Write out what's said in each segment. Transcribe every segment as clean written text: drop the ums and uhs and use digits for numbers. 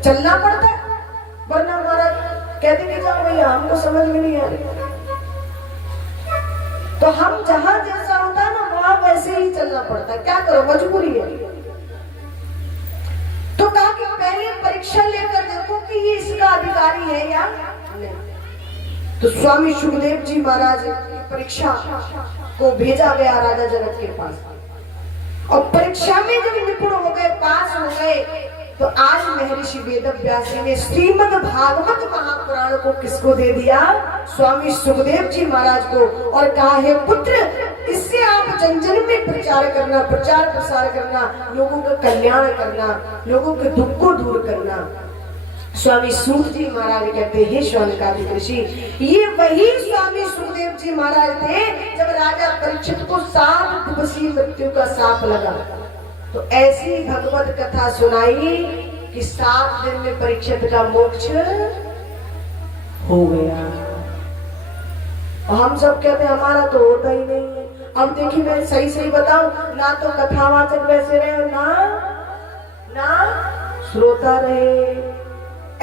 चलना पड़ता है, वरना महाराज कहते कि जाओ भैया हमको समझ में नहीं आ रही। तो हम जहां जैसा होता है ना वहां वैसे ही चलना पड़ता है, क्या करो मजबूरी है। तो कहा कि पहले परीक्षा लेकर देखो कि ये इसका अधिकारी है या नहीं। तो स्वामी सुखदेव जी महाराज की परीक्षा को भेजा गया राजा जनक के पास, और परीक्षा में जब निपुण हो गए, पास हो गए, तो आज महर्षि वेदव्यास जी ने श्रीमद् भागवत महापुराण को किसको दे दिया? स्वामी सुखदेव जी महाराज को। और कहा है पुत्र, इससे आप जन जन में प्रचार करना, प्रचार प्रसार करना, लोगों का कल्याण करना, लोगों के दुख को दूर करना। स्वामी सूत जी महाराज कहते हैं शौनकादिक ऋषि, ये वही स्वामी सुखदेव जी महाराज थे जब राजा परीक्षित को 7 दिवसीय मृत्यु का शाप लगा, तो ऐसी भगवत कथा सुनाई कि 7 दिन में परीक्षित का मोक्ष हो गया। हम सब कहते हैं हमारा तो होता ही नहीं है। अब देखिए मैं सही बताऊं, ना तो कथावाचक वैसे रहे और ना श्रोता रहे।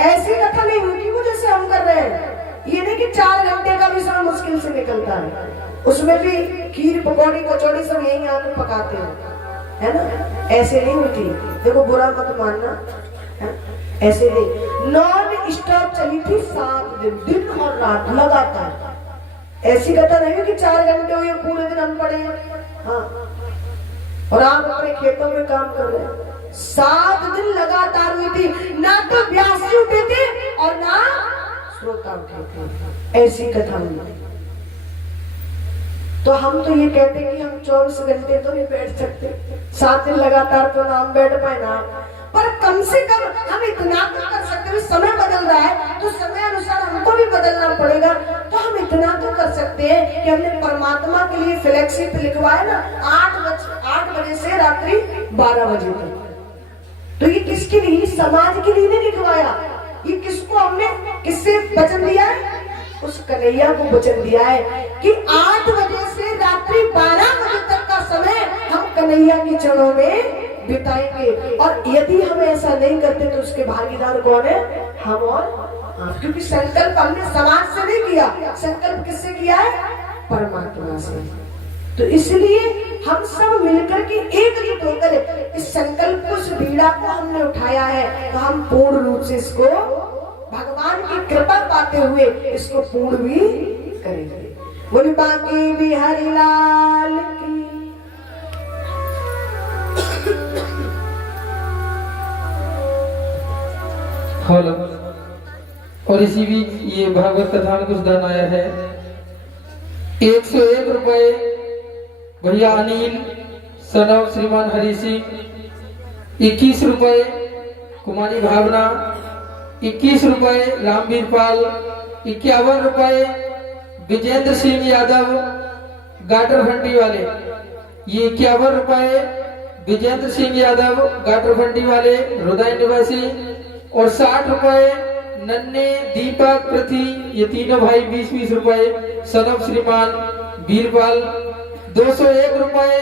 ऐसी कथा नहीं होती वो जैसे हम कर रहे हैं। ये नहीं कि 4 घंटे का भी समय मुश्किल से निकलता है, उसमें भी खीर पकौड़ी कचौड़ी सब यही आकर पकाते हैं, है ना। ऐसे नहीं होती, देखो बुरा मत मानना, ऐसे नहीं। नॉन स्टॉप चली थी 7 दिन, दिन और रात लगातार। ऐसी कथा नहीं कि 4 घंटे हुए पूरे दिन हम पड़े हैं, हाँ, और आप अपने खेतों में काम कर रहे हैं। 7 दिन लगातार हुई थी, ना तो व्यासी उठे थे और ना श्रोता उठे थे, ऐसी कथा हुई। तो हम तो ये कहते हैं कि हम 24 घंटे तो नहीं बैठ सकते, 7 दिन लगातार तो ना हम बैठ पाए ना, पर कम से कम हम इतना तो कर सकते हैं। समय बदल रहा है तो समय अनुसार हमको भी बदलना पड़ेगा। तो हम इतना तो कर सकते हैं कि हमने परमात्मा के लिए फ्लेक्सी पे लिखवाया ना 8 बजे से रात्रि 12 बजे तक। तो ये किसके लिए? समाज के लिए नहीं लिखवाया। ये किसको हमने किससे वचन दिया है? उस कन्हैया को वचन दिया है कि 8 बजे से रात्रि 12 बजे तक का समय हम कन्हैया के चरणों में बिताएंगे। और यदि हम ऐसा नहीं करते तो उसके भागीदार कौन है? हम और आप। क्योंकि संकल्प हमने समाज से नहीं किया, संकल्प किससे किया है? परमात्मा से। तो इसलिए हम सब मिलकर के एकजुट होकर इस संकल्प को, इस बीड़ा को हमने उठाया है, तो हम पूर्ण रूप से इसको भगवान की कृपा पाते हुए इसको पूर्ण भी करेंगे। बोली बाकी बिहारी लाल की। हेलो। और इसी बीच ये भागवत कथा में कुछ दान आया है। 101 रुपए भैया अनिल सनव श्रीमान हरि सिंह, 21 रुपए कुमारी भावना, 21 रुपए रामवीर पाल, 51 रुपए विजेंद्र सिंह यादव गाटर भंडी वाले, ये 51 रुपए विजेंद्र सिंह यादव गाटर भंडी वाले हृदय निवासी, और 60 रुपए नन्हे दीपक पृथ्वी, ये तीनों भाई 20-20 रुपए सनव श्रीमान वीरपाल, 201 रुपए